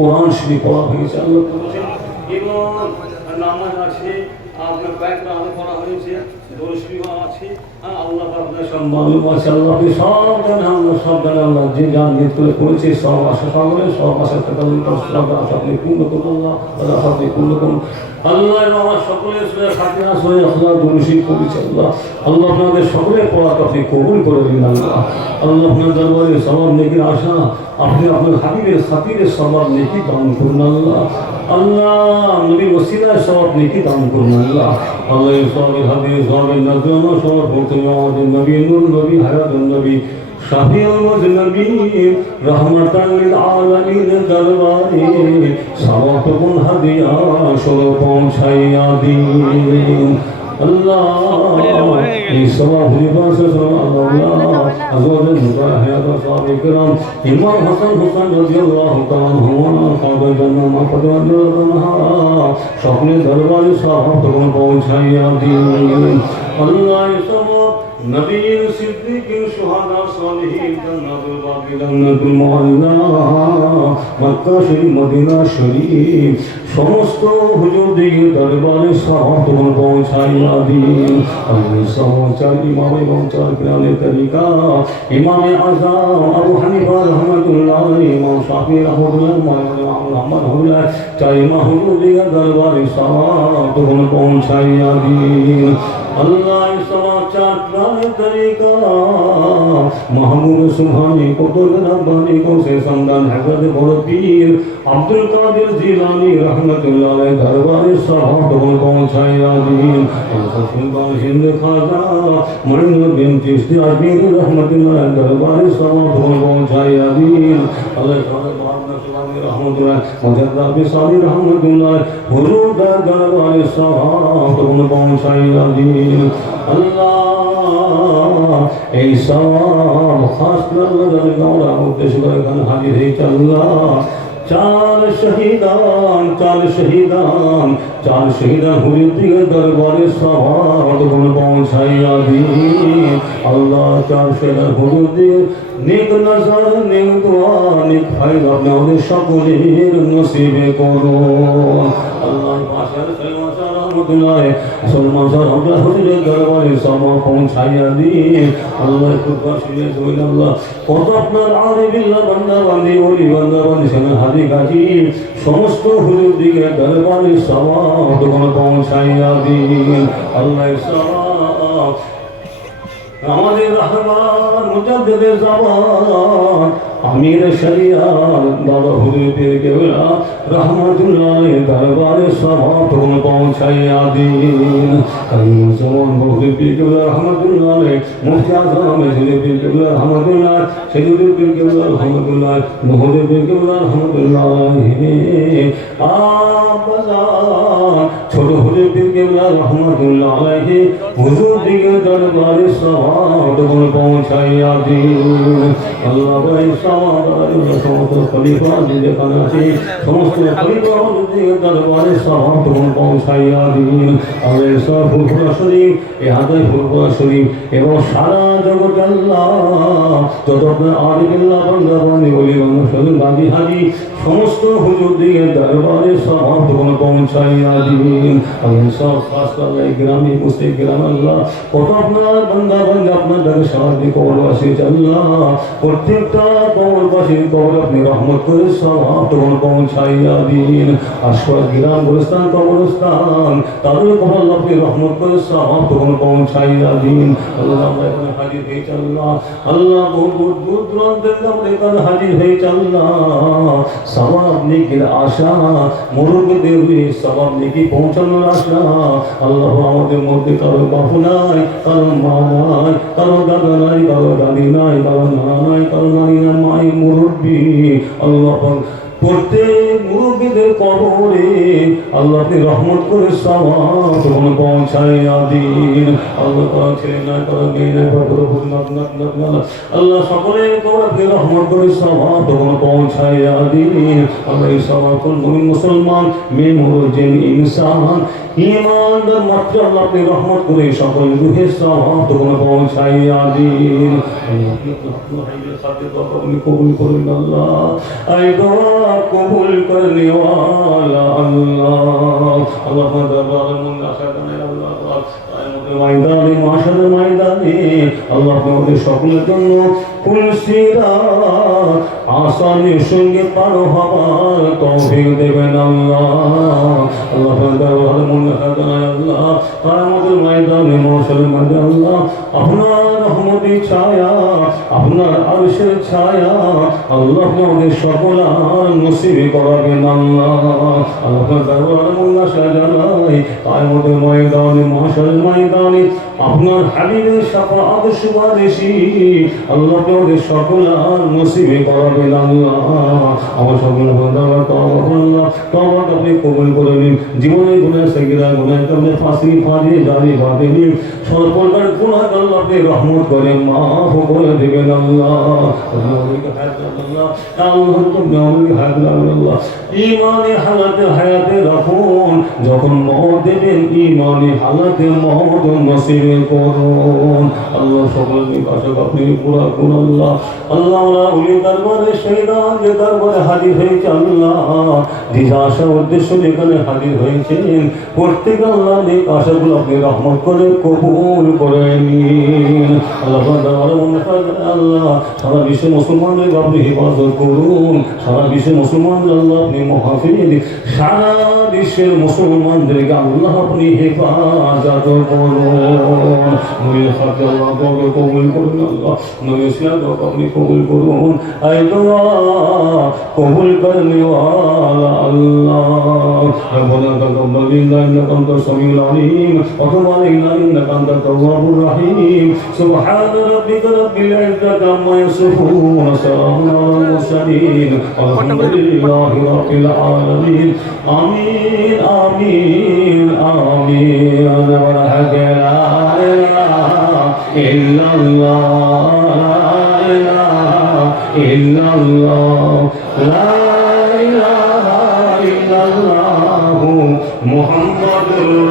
কোরআন শরীফ পড়া হয়েছে আল্লাহ করেছেন এবং নামাজ আছে আপনার কয়েকটা আলো করা হয়েছে দর্শনীয় আছে আল্লাহ আপনার সম্মান আছে আল্লাহ আপনি সব জানেন আমরা সব জানেন আল্লাহ যে যান নিত করে করেছে সব আশা সকলে সব আশা থেকে আপনি পূর্ণ করুন আল্লাহ আপনি পূর্ণ করুন আল্লাহ আমার সকলের ফাতিহা সূরা ইখলাস দরুদ পড়েছে আল্লাহ আল্লাহ আপনাদের সকলের পড়া আপনি কবুল করে দিন আল্লাহ আল্লাহ আপনার দরবারে সওয়াব নেকির আশা আপনি আপনার হাবিবের সাথীদের সওয়াব নেকি দান করুন আল্লাহ আল্লাহ নবী ওসিলায় সওয়াব নেকি দান করুন আল্লাহ আল্লাহ সওয়াবের হাদিস সওয়াবের নাজরানা সওয়াব প্রথমে আমাদের নবী নূর নবী হায়াতুন নবী শাফিউল মুজনবিন রহমাতাল লিল আলামিন দরবারে সওয়াব গুণ হাদিয়া সর পৌঁছাইয়া দিন আল্লাহ এই সওয়াব হিবাস আল্লাহ আজওয়াজুল মুতাহায়াত সাহাবায়ে কিরাম ইমাম হাসান হুসাইন রাদিয়াল্লাহু তাআলা হুমা কাবা জান্নাত মা ফাদওয়াল্লাহা সকলে দরবারে সওয়াব গুণ পৌঁছাইয়া দিন আল্লাহ সওয়াব নবীর সিদ্দিকিন শুহাদা সালিহিন জান্নাতুল বাকি জান্নাতুল মুআল্লা মক্কা শরীফ মদিনা শরীফ সমস্ত হুজুরদের দরবারে সওয়াব পৌঁছাইয়া দিন আল্লাহ সওয়াব ইমাম এবং চার পিরানে তরিকা ইমাম আযম আবু হানিফা রাহমাতুল্লাহ ইমাম শাফি রাহমাতুল্লাহ ইমাম আহমদ রাহমাতুল্লাহ চার ইমাম হুজুরদের দরবারে সওয়াব পৌঁছাইয়া দিন আল্লাহ সওয়াব চার পিরানে তরিকা মাহমুদ সুবহানী কুতুব রব্বানী को से समदान हजरत बड़ पीर अब्दुल कादिर जिलानी रहमतुल्लाह अलैह दरबारे सवाब पहुंचाया दीन सुल्तान हिंद खाजा मोइनुद्दीन चिश्ती अजमेर रहमतुल्लाह अलैह दरबारे सवाब पहुंचाया दीन अल्लाह रहमतुल्लाह मुजद्दा बिसाली रहमतुल्लाह हुजूर दरबारे सवाब पहुंचाया दीन अल्लाह এই সওয়াব খাস করে আল্লাহ তাআলা উদ্দেশ্য করে এখানে হাজির হয়েছে আল্লাহ চার শহীদান হুজুরদের দরবারে সওয়াব পৌঁছাইয়া দিন আল্লাহ চার শহীদান হুজুরদের নেক নজর নেক দোয়া নেক ফায়দা আপনি আমাদের সকলের নসিবে করুন আল্লাহ পাশার সলমান সাহেব হুজুরের দরবারে সওয়াব পৌঁছাইয়া দিন আল্লাহ কুরবান শরীফ আল্লাহ কত আপনার আরিফিল্লাহ বান্দা বান্দি ওলি বান্দা বান্দি সেনা হাজি গাজী সমস্ত হুজুরদের দরবারে সওয়াব পৌঁছাইয়া দিন আল্লাহ সওয়াব আমাদের রহমান মুজাদ্দিদের জামান আমির শরিয়াত দাদা হুজুর পীর কেবলা রহমাতুল্লাহ দরবারে সওয়াব পৌঁছাইয়া দিন কারণ জওয়ান হুজুর পীর কেবলা রহমাতুল্লাহ মুফতি আযম হুজুর পীর কেবলা রহমাতুল্লাহ সৈয়দ পীর কেবলা রহমাতুল্লাহ হুজুর পীর কেবলা রহমাতুল্লাহ ছোট হুজুর পীর কেবলা রহমাতুল্লাহ আলাইহি হুজুর দিকে দরবারে সওয়াব পৌঁছাইয়া দিন আল্লাহ ভাই সমস্ত খলিফা যেখানে আছে সমস্ত খলিফা হুজুরদের দরবারে সওয়াব পৌঁছাইয়া দিন আল্লাহ সব ফুরফুরা শরীফ এই হাতে ফুরফুরা শরীফ এবং সারা জগৎ আল্লাহ যত আপনার আলিমুল্লাহ বান্দা বান্দি ওলি বান্দা গান্ধী হাজি সমস্ত হুজুরদের দরবারে সওয়াব পৌঁছাইয়া দিন আল্লাহ সব খাস করে গ্রামে বসে গ্রাম আল্লাহ কত আপনার বান্দা বান্দা আপনার দ্বারা সাহায্য কবরবাসী আল্লাহ প্রত্যেকটা কবরবাসীর কবর আপনি রহমত করে সওয়াব পৌঁছাইয়া দিন আশপাশ গ্রাম গুলিস্তান কবরস্থান তাদের কবর আপনি রহমত করে সওয়াব পৌঁছাইয়া দিন আল্লাহ আমরা এখানে হাজির হয়েছে আল্লাহ আল্লাহ বহু দূর দূরান্তের আমরা এখানে হাজির হয়েছে আল্লাহ সওয়াব নেকির আশা মুরব্বিদের সওয়াব নেকি পৌঁছানোর আশা আল্লাহ আমাদের মধ্যে কারো বাপু নাই কারো মা নাই কারো দাদা নাই কারো দাদি নাই কারো মা নাই কারো নানি নাই মাই মুরব্বি আল্লাহ প্রত্যেক মুরব্বিদের কবরে আল্লাহ আপনি রহমত করে সওয়াব পৌঁছাইয়া দিন আল্লাহ তাআলা ছেলে নাই কারো মেয়ে নাই কারো আল্লাহ সকলের কবর আপনি রহমত করে সওয়াব পৌঁছাইয়া দিন আল্লাহ এই সওয়াব মুমিন মুসলমান মেয়ে মুরজিন ইনসান ঈমানদার মাত্র আল্লাহ আপনি রহমত করে সকল রূহের সওয়াব পৌঁছাইয়া দিন আল্লাহ আপনি কবুল করুন আল্লাহ আই দোয়া কবুল করনে ওয়ালা আল্লাহ আল্লাহ দরবার মুন্না সাদানে আল্লাহ ময়দানে মাশার ময়দানে আল্লাহ আমাদের সকলের জন্য পুলসিরাত আসানের সঙ্গে পার হওয়ার তৌফিক দেবেন আল্লাহ আল্লাহ দরবার মুন্না সাদানে আল্লাহ আমাদের ময়দানে মাশার ময়দানে আল্লাহ আপনার রহমতের ছায়া আপনার আরশের ছায়া আল্লাহ আমাদের সকল নসিবে করাবেন আল্লাহ আল্লাহ দরবার মুন্না সাদানে আমাদের ময়দানে মাশার ময়দানে আপনার হাবিবের শাফাআত সুপারিশি আল্লাহ আমাদের সকল নসিবে করাবেন আল্লাহ আমার সকল বান্দারা তওবা আপনি কবুল করে নিন জীবনের গুনাহ সগীরা গুনাহ কমে ফাঁসি ফাঁদি জারি বাতিনি সর্বপ্রকার গুনাহ আল্লাহ আপনি রহমত করে মাফ করে দিবেন আল্লাহ আল্লাহ তুমি আমাকে আল্লাহ ঈমানে হালাতে হায়াতে রাখুন যখন মওত দেবেন ঈমানে হালাতে মওত নসিব করুন আল্লাহ সকলকে কাছে আপনি পুরা করুন আল্লাহ আল্লাহ ওলি দরবারে শহীদান যে দরবারে হাজির হয়েছে আল্লাহ যে আশা উদ্দেশ্য যেখানে হাজির হয়েছেন প্রত্যেক আল্লাহ নেক আশাগুলো আপনি রহমত করে কবুল করে নিন আল্লাহ আল্লাহ সারা বিশ্বে মুসলমানদের আপনি হেফাজত করুন সারা বিশ্বের মুসলমানদের আল্লাহ আপনি মহাফিজ সারা বিশ্বের মুসলমানদেরকে আল্লাহ আপনি হেফাজত করুন নবী খাতে আল্লাহ কবুল করুন আল্লাহ নবী ইসলাম আপনি কবুল করুন আয় দোয়া কবুল করনে ওয়ালা আল্লাহ রব্বানা তাকাব্বাল মিন্না ইন্নাকা আনতাস সামিউল আলিম ওয়া তুব আলাইনা ইন্নাকা আনতাত তাওয়াবুর রহিম সুবহানা রাব্বিকা রাব্বিল ইজ্জাতি আম্মা ইয়াসিফুন ওয়া সালামুন আলাল মুরসালিন আলহামদুলিল্লাহি রাব্বিল আলামিন আমিন আমিন আমিন ওয়া লা ইলাহা ইল্লাল্লাহ ইল্লাল্লাহ লা ইলাহা ইল্লাল্লাহ মুহাম্মাদুর